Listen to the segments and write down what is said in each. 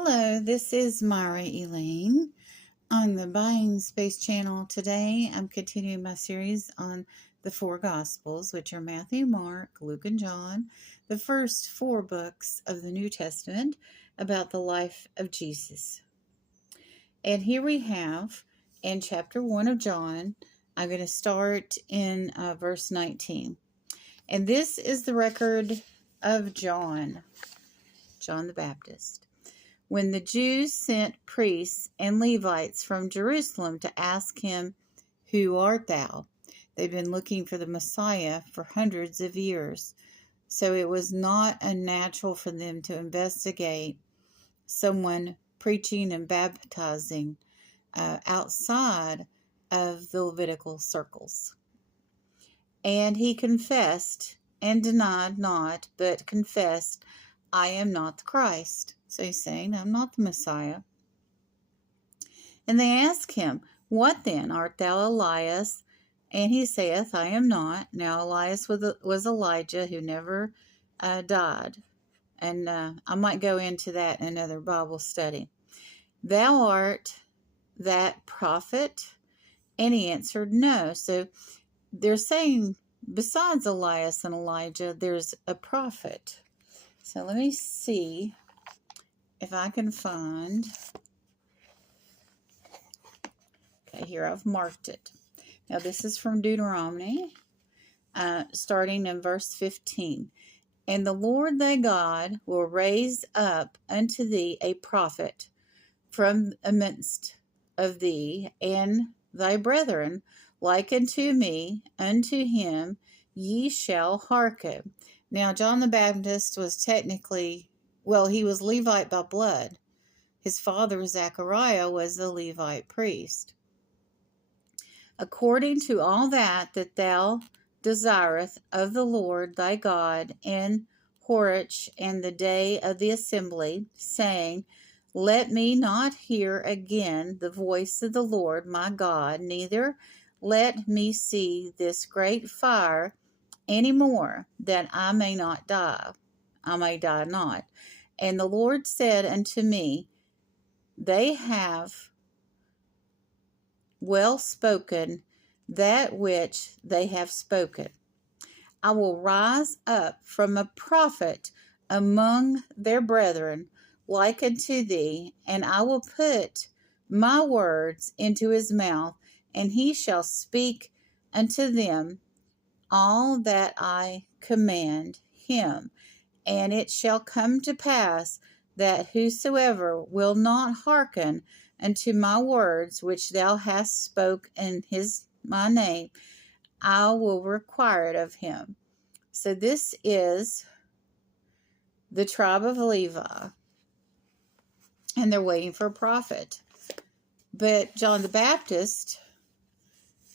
Hello, this is Myra Elaine on the Buying Space channel. Today I'm continuing my series on the four Gospels, which are Matthew, Mark, Luke, and John, the first four books of the New Testament about the life of Jesus. And here we have in chapter 1 of John, I'm going to start in verse 19. And this is the record of John the Baptist. When the Jews sent priests and Levites from Jerusalem to ask him, "Who art thou?" They'd been looking for the Messiah for hundreds of years, so it was not unnatural for them to investigate someone preaching and baptizing outside of the Levitical circles. And he confessed and denied not, but confessed, "I am not the Christ." So he's saying, "I'm not the Messiah." And they ask him, "What then? Art thou Elias?" And he saith, "I am not." Now Elias was Elijah who never died. And I might go into that in another Bible study. "Thou art that prophet?" And he answered, "No." So they're saying, besides Elias and Elijah, there's a prophet. So let me see if I can find. Okay, here I've marked it. Now this is from Deuteronomy, starting in verse 15. "And the Lord thy God will raise up unto thee a prophet from amidst of thee, and thy brethren, like unto me, unto him ye shall hearken." Now John the Baptist was technically, he was Levite by blood. His father, Zechariah, was the Levite priest. "According to all that thou desireth of the Lord thy God in Horeb and the day of the assembly, saying, Let me not hear again the voice of the Lord my God, neither let me see this great fire any more, that I may not die. I may die not. And the Lord said unto me, They have well spoken that which they have spoken. I will rise up from a prophet among their brethren, like unto thee, and I will put my words into his mouth, and he shall speak unto them all that I command him. And it shall come to pass that whosoever will not hearken unto my words which thou hast spoke in my name, I will require it of him." So this is the tribe of Levi, and they're waiting for a prophet. But John the Baptist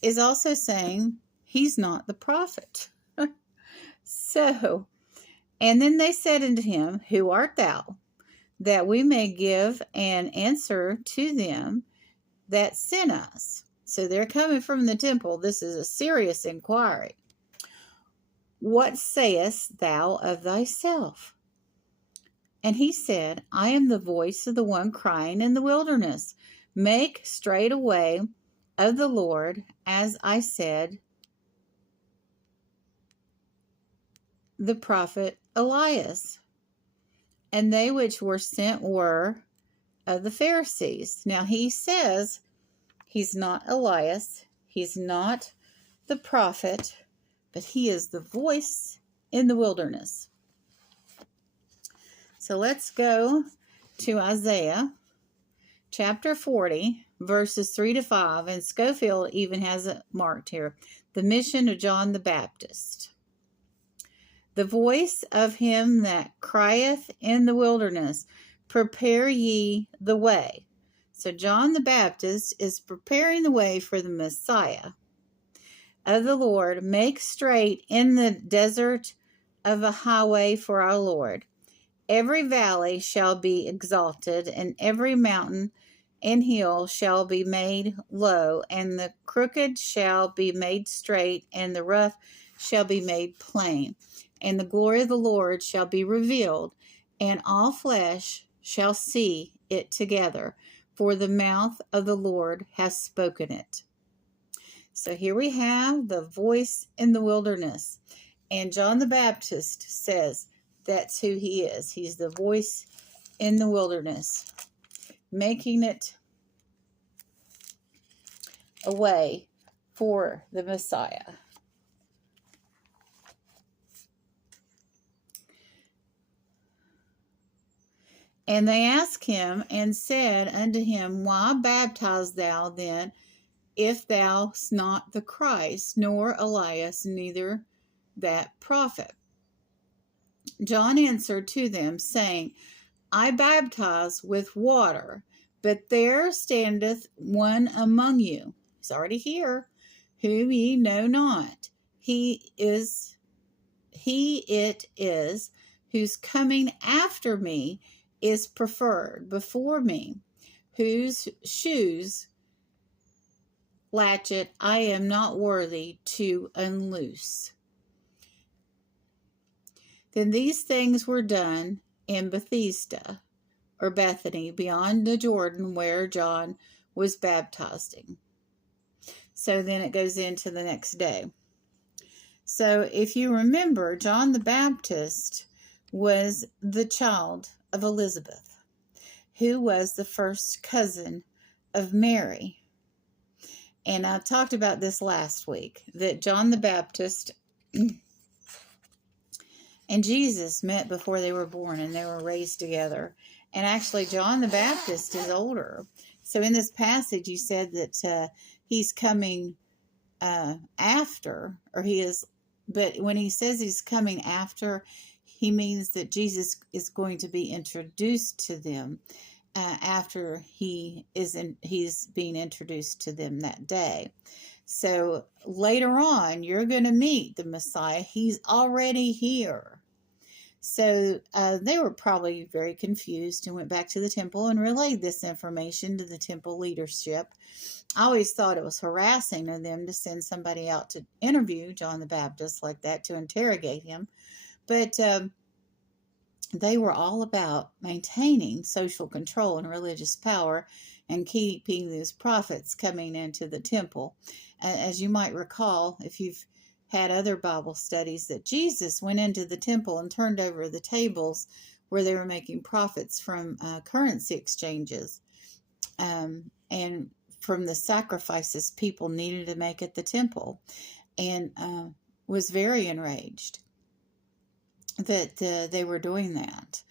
is also saying he's not the prophet. And then they said unto him, "Who art thou? That we may give an answer to them that sent us." So they're coming from the temple. This is a serious inquiry. "What sayest thou of thyself?" And he said, "I am the voice of the one crying in the wilderness, Make straight a way of the Lord, as I said, the prophet Elias. And they which were sent were of the Pharisees." Now he says he's not Elias, he's not the prophet, but he is the voice in the wilderness. So let's go to Isaiah chapter 40, verses 3 to 5, and Schofield even has it marked here, the mission of John the Baptist. "The voice of him that crieth in the wilderness, Prepare ye the way." So John the Baptist is preparing the way for the Messiah of the Lord. "Make straight in the desert of a highway for our Lord. Every valley shall be exalted, and every mountain and hill shall be made low, and the crooked shall be made straight, and the rough shall be made plain. And the glory of the Lord shall be revealed, and all flesh shall see it together, for the mouth of the Lord has spoken it. So here we have the voice in the wilderness. And John the Baptist says that's who he is. He's the voice in the wilderness, making it a way for the Messiah. And they asked him and said unto him, Why baptize thou then, if thou's not the Christ, nor Elias, neither that prophet? John answered to them, saying, I baptize with water, but there standeth one among you, he's already here, whom ye know not. He it is, whose coming after me is preferred before me, whose shoes latchet I am not worthy to unloose. Then these things were done in Bethesda, or Bethany, beyond the Jordan, where John was baptizing. So then it goes into the next day. So if you remember, John the Baptist was the child of Elizabeth, who was the first cousin of Mary. And I talked about this last week, that John the Baptist and Jesus met before they were born, and they were raised together. And actually, John the Baptist is older. So in this passage, you said that he's coming after, or he is, but when he says he's coming after, he means that Jesus is going to be introduced to them after he's being introduced to them that day. So later on, you're going to meet the Messiah. He's already here. So they were probably very confused and went back to the temple and relayed this information to the temple leadership. I always thought it was harassing of them to send somebody out to interview John the Baptist like that, to interrogate him. But they were all about maintaining social control and religious power and keeping these prophets coming into the temple. As you might recall, if you've had other Bible studies, that Jesus went into the temple and turned over the tables where they were making profits from currency exchanges and from the sacrifices people needed to make at the temple, and was very enraged that they were doing that.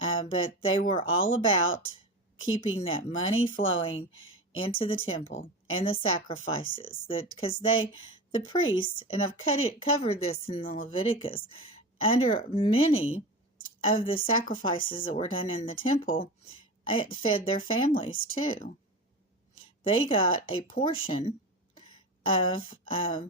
But they were all about keeping that money flowing into the temple and the sacrifices, that because the priests, and I've covered this in the Leviticus, under many of the sacrifices that were done in the temple, it fed their families too. They got a portion of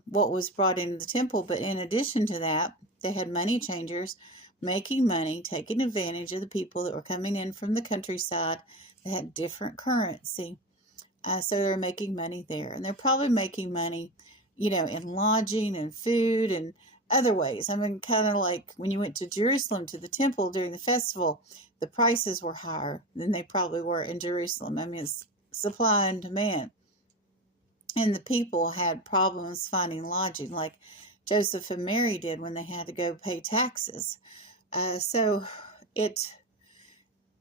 what was brought into the temple, but in addition to that, they had money changers making money, taking advantage of the people that were coming in from the countryside that had different currency. So they're making money there. And they're probably making money, in lodging and food and other ways. I mean, kind of like when you went to Jerusalem to the temple during the festival, the prices were higher than they probably were in Jerusalem. I mean, it's supply and demand. And the people had problems finding lodging, like Joseph and Mary did when they had to go pay taxes. So it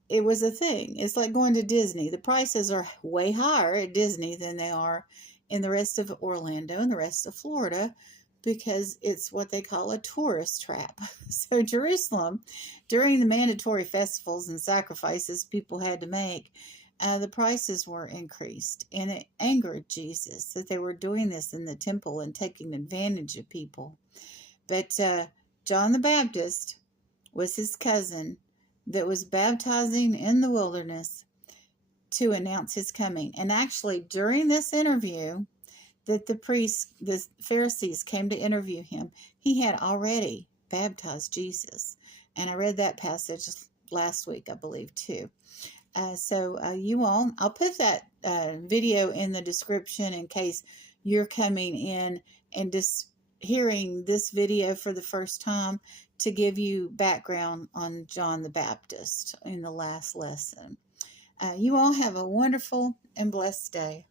was a thing. It's like going to Disney. The prices are way higher at Disney than they are in the rest of Orlando and the rest of Florida, because it's what they call a tourist trap. So Jerusalem, during the mandatory festivals and sacrifices people had to make, the prices were increased, and it angered Jesus that they were doing this in the temple and taking advantage of people. But John the Baptist was his cousin that was baptizing in the wilderness to announce his coming. And actually, during this interview that the Pharisees came to interview him, he had already baptized Jesus. And I read that passage last week, I believe, too. I'll put that video in the description in case you're coming in and just hearing this video for the first time, to give you background on John the Baptist in the last lesson. You all have a wonderful and blessed day.